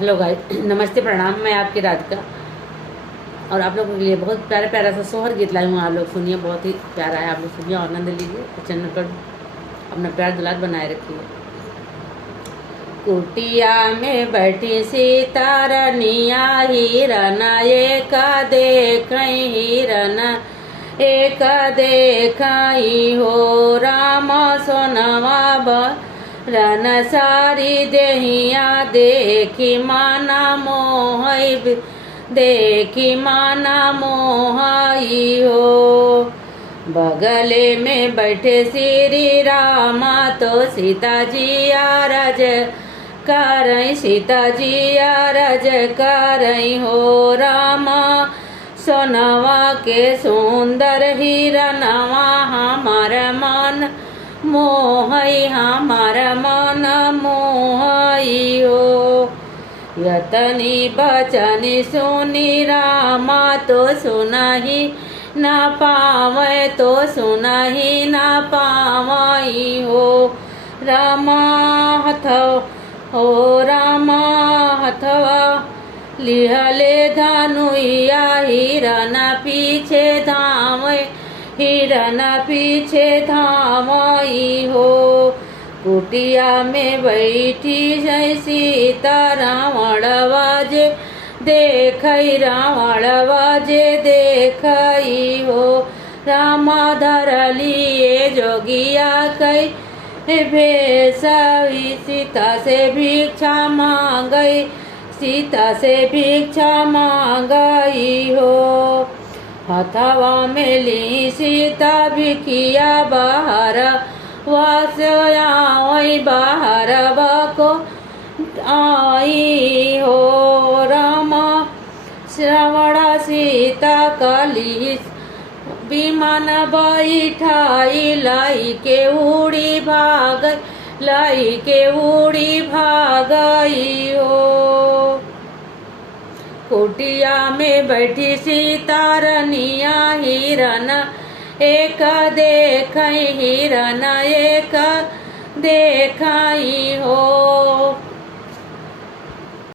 Hello guys, नमस्ते प्रणाम। मैं आपकी राधिका और आप लोगों के लिए बहुत प्यारा प्यारा सा सोहर गीत लाई हूँ। आप लोग सुनिए, बहुत ही प्यारा है। आप लोग सुनिए, आनंद लीजिए। चैनल पर अपना प्यार दुलार बनाए रखिए। कुटिया में बैठी सीता रनिया हिरन एक देख हिरन एक देखई हो राम सोनवा रन सारी देहिया देखी माना मोहई देखी माना मोहाई हो। बगले में बैठे श्री रामा तो सीता जी आरज करई सीता जी आरज करई हो रामा सोनवा के सुंदर हिरनवा हमार मन मोहई हमार मन मोहई हो। यतनी बचनी सुनी रामा तो सुनही न पावे तो सुनही न पावई हो। रामा हथव हो रामा हथवा लिहले धनुया हिरन पीछे धावे हिरन पीछे धावई हो। कुटिया में बैठी जय सीता रावण बाजे देखई रावण बाजे देखई हो। रामा धरलिए जोगिया कई भेसवी सीता से भिक्षा मांगई सीता से भिक्षा मांगई हो। हथवा में ली सीता भिखिया बाहर वासई बाहर बको आई हो। रामा श्रवण सीता कली विमान बैठाई लाई के उड़ी भाग लाई के उड़ी भागई हो। कुटिया में बैठी सीता रनिया हिरन एक देखई हिरन एक देखई हो।